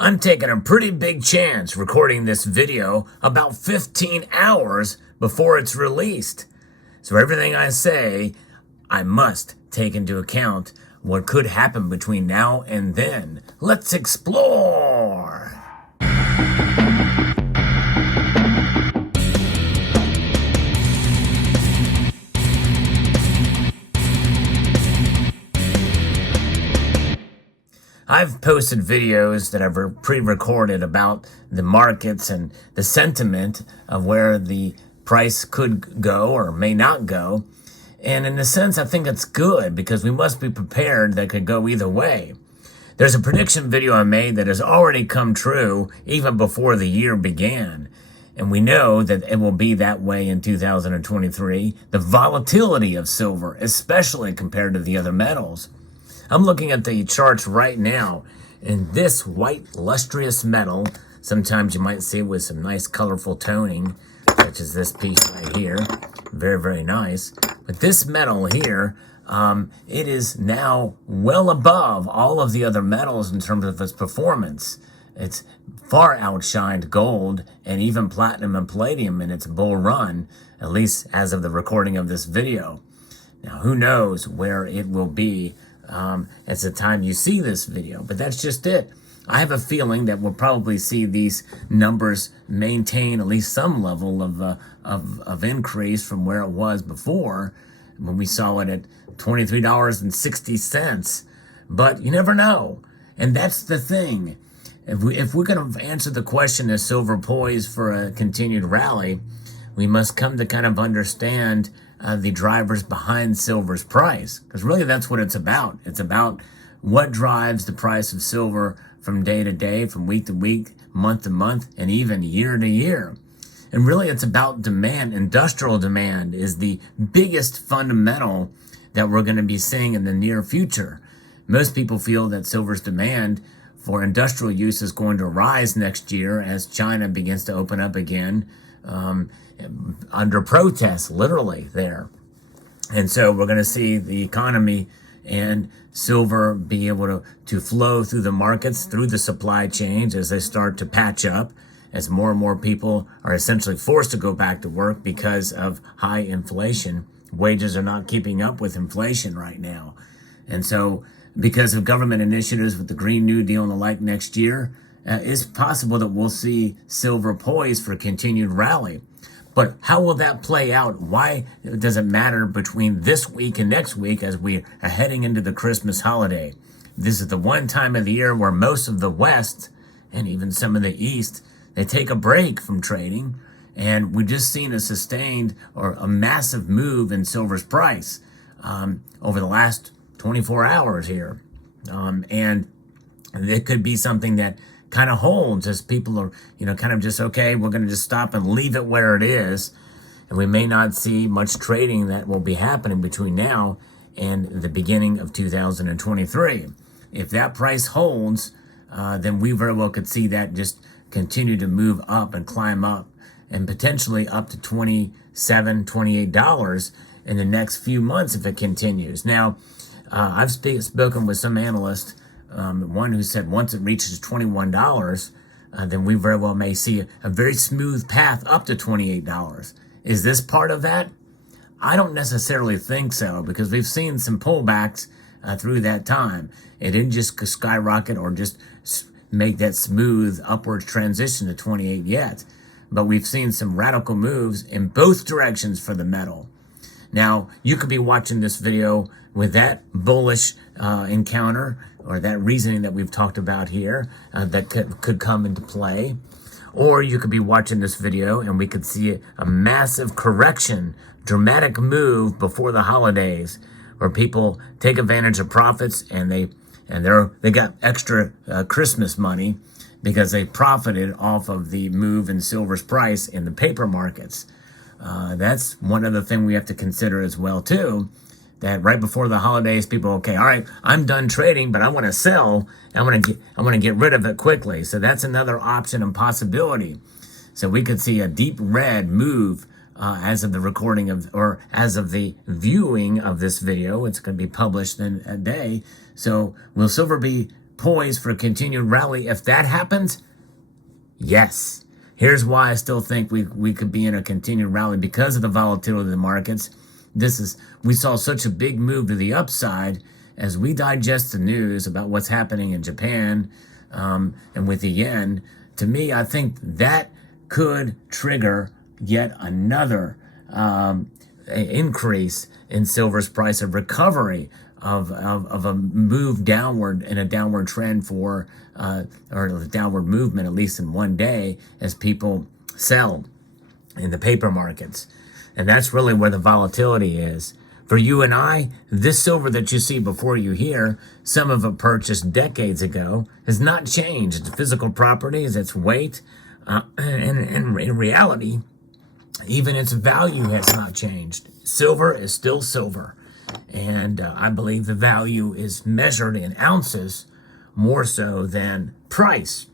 I'm taking a pretty big chance recording this video about 15 hours before it's released. So everything I say, I must take into account what could happen between now and then. Let's explore! I've posted videos that I've pre-recorded about the markets and the sentiment of where the price could go or may not go. And in a sense, I think it's good because we must be prepared that it could go either way. There's a prediction video I made that has already come true even before the year began. And we know that it will be that way in 2023. The volatility of silver, especially compared to the other metals. I'm looking at the charts right now, and this white lustrous metal, sometimes you might see with some nice colorful toning, such as this piece right here. Very, very nice. But this metal here, it is now well above all of the other metals in terms of its performance. It's far outshined gold and even platinum and palladium in its bull run, at least as of the recording of this video. Now, who knows where it will be at the time you see this video, but that's just it. I have a feeling that we'll probably see these numbers maintain at least some level of increase from where it was before when we saw it at $23.60. But you never know, and that's the thing. If we're going to answer the question, is silver poised for a continued rally, we must come to kind of understand the drivers behind silver's price. Because really that's what it's about. It's about what drives the price of silver from day to day, from week to week, month to month, and even year to year. And really it's about demand. Industrial demand is the biggest fundamental that we're going to be seeing in the near future. Most people feel that silver's demand for industrial use is going to rise next year as China begins to open up again, under protest, literally there. And so we're going to see the economy and silver be able to flow through the markets, through the supply chains as they start to patch up, as more and more people are essentially forced to go back to work because of high inflation. Wages are not keeping up with inflation right now. And so because of government initiatives with the Green New Deal and the like next year, it's possible that we'll see silver poised for a continued rally. But how will that play out? Why does it matter between this week and next week as we are heading into the Christmas holiday? This is the one time of the year where most of the West and even some of the East, they take a break from trading. And we've just seen a sustained or a massive move in silver's price over the last 24 hours here. And it could be something that kind of holds as people are, kind of just, okay, we're going to just stop and leave it where it is. And we may not see much trading that will be happening between now and the beginning of 2023. If that price holds, then we very well could see that just continue to move up and climb up and potentially up to $27, $28 in the next few months if it continues. Now, I've spoken with some analysts, one who said once it reaches $21, then we very well may see a very smooth path up to $28. Is this part of that? I don't necessarily think so, because we've seen some pullbacks through that time. It didn't just skyrocket or just make that smooth upward transition to 28 yet, but we've seen some radical moves in both directions for the metal. Now, you could be watching this video with that bullish encounter or that reasoning that we've talked about here that could come into play. Or you could be watching this video and we could see a massive correction, dramatic move before the holidays where people take advantage of profits and they got extra Christmas money because they profited off of the move in silver's price in the paper markets. That's one other thing we have to consider as well too, that right before the holidays, people, okay, all right, I'm done trading, but I want to sell. I want to get rid of it quickly. So that's another option and possibility. So we could see a deep red move as of the recording of, or as of the viewing of this video. It's going to be published in a day. So will silver be poised for a continued rally. If that happens, yes. Here's why I still think we could be in a continued rally because of the volatility of the markets. We saw such a big move to the upside as we digest the news about what's happening in Japan and with the yen. To me, I think that could trigger yet another increase in silver's price, of recovery of a move downward and a downward trend or a downward movement, at least in one day, as people sell in the paper markets. And that's really where the volatility is. For you and I, this silver that you see before you here, some of it purchased decades ago, has not changed. Its physical properties, its weight, and in reality, even its value has not changed. Silver is still silver. And I believe the value is measured in ounces more so than price.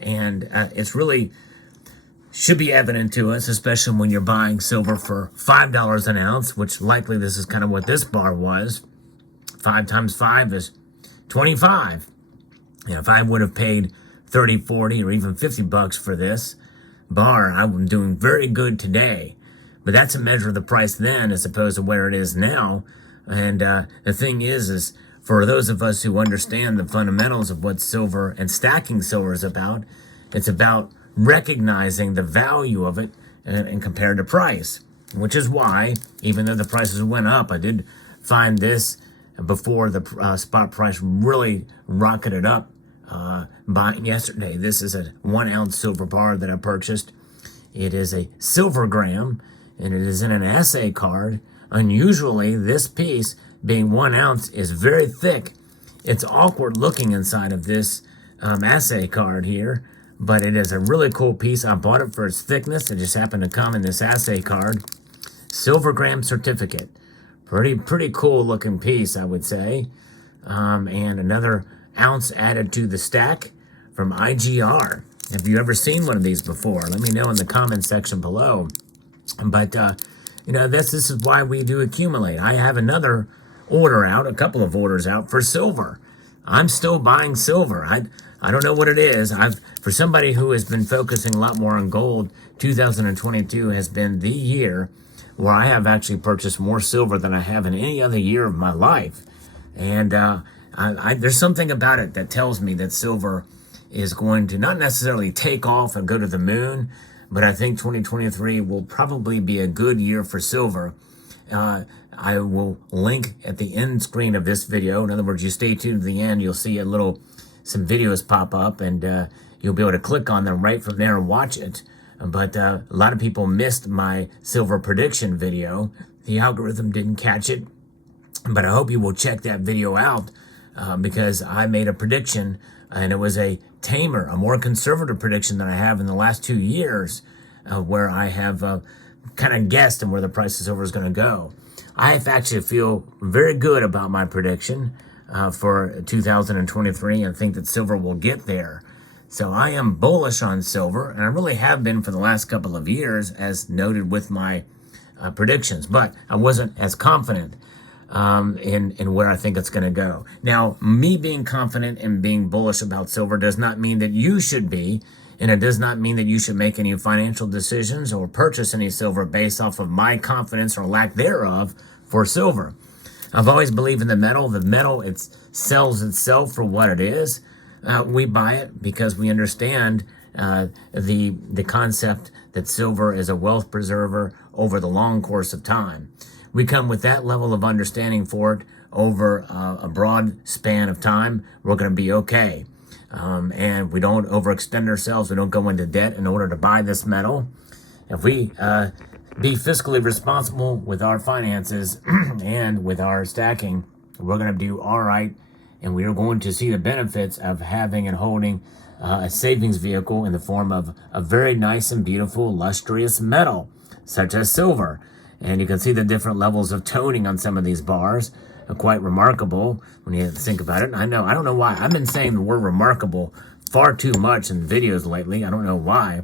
It's really should be evident to us, especially when you're buying silver for $5 an ounce, which likely this is kind of what this bar was. 5 times 5 is 25. If I would have paid 30, 40, or even $50 for this bar, I'm doing very good today. But that's a measure of the price then as opposed to where it is now. And the thing is for those of us who understand the fundamentals of what silver and stacking silver is about, it's about recognizing the value of it and compared to price, which is why, even though the prices went up, I did find this before the spot price really rocketed up buying yesterday. This is a 1 ounce silver bar that I purchased. It is a silver gram, and it is in an assay card. Unusually, this piece, being 1 ounce, is very thick. It's awkward looking inside of this assay card here, but it is a really cool piece. I bought it for its thickness. It just happened to come in this assay card. Silver gram certificate. Pretty cool looking piece, I would say. And another ounce added to the stack from IGR. Have you ever seen one of these before? Let me know in the comment section below. But, this is why we do accumulate. I have another order out, a couple of orders out for silver. I'm still buying silver. I don't know what it is. For somebody who has been focusing a lot more on gold, 2022 has been the year where I have actually purchased more silver than I have in any other year of my life. And there's something about it that tells me that silver is going to not necessarily take off and go to the moon, but I think 2023 will probably be a good year for silver. I will link at the end screen of this video. In other words, you stay tuned to the end, you'll see some videos pop up, and you'll be able to click on them right from there and watch it. But a lot of people missed my silver prediction video. The algorithm didn't catch it, but I hope you will check that video out because I made a prediction, and it was a more conservative prediction than I have in the last 2 years, where I have kind of guessed and where the price of silver is going to go. I actually feel very good about my prediction for 2023 and think that silver will get there. So I am bullish on silver, and I really have been for the last couple of years, as noted with my predictions. But I wasn't as confident in where I think it's going to go. Now, me being confident and being bullish about silver does not mean that you should be, and it does not mean that you should make any financial decisions or purchase any silver based off of my confidence or lack thereof for silver. I've always believed in the metal. The metal, it sells itself for what it is. We buy it because we understand the concept that silver is a wealth preserver over the long course of time. We come with that level of understanding for it over a broad span of time. We're going to be okay. And we don't overextend ourselves. We don't go into debt in order to buy this metal. If we be fiscally responsible with our finances and with our stacking, we're going to do all right. And we are going to see the benefits of having and holding a savings vehicle in the form of a very nice and beautiful, lustrous metal, such as silver. And you can see the different levels of toning on some of these bars. Quite remarkable when you think about it. I don't know why. I've been saying the word remarkable far too much in videos lately. I don't know why.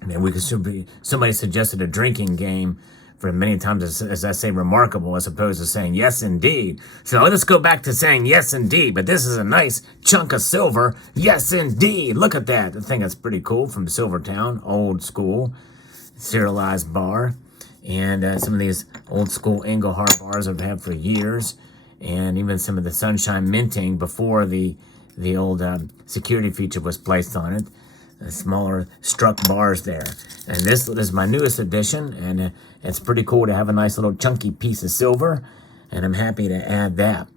I mean, somebody suggested a drinking game for many times, as I say, remarkable, as opposed to saying yes, indeed. So let's go back to saying yes, indeed. But this is a nice chunk of silver. Yes, indeed. Look at that. I think that's pretty cool from Silvertown, old school, serialized bar. And some of these old school Engelhard bars I've had for years. And even some of the Sunshine minting before the old security feature was placed on it. The smaller struck bars there. And this is my newest addition, and it's pretty cool to have a nice little chunky piece of silver, and I'm happy to add that.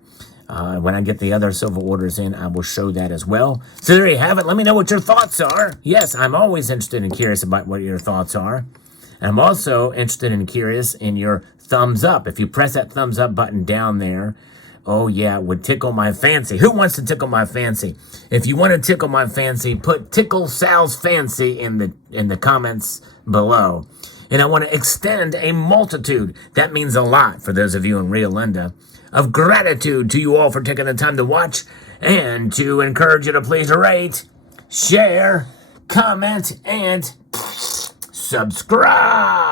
When I get the other silver orders in, I will show that as well. So there you have it. Let me know what your thoughts are. Yes, I'm always interested and curious about what your thoughts are. And I'm also interested and curious in your thumbs up. If you press that thumbs up button down there, oh yeah, it would tickle my fancy. Who wants to tickle my fancy? If you want to tickle my fancy, put Tickle Sal's Fancy in the comments below. And I want to extend a multitude, that means a lot for those of you in Rio Linda, of gratitude to you all for taking the time to watch, and to encourage you to please rate, share, comment, and subscribe.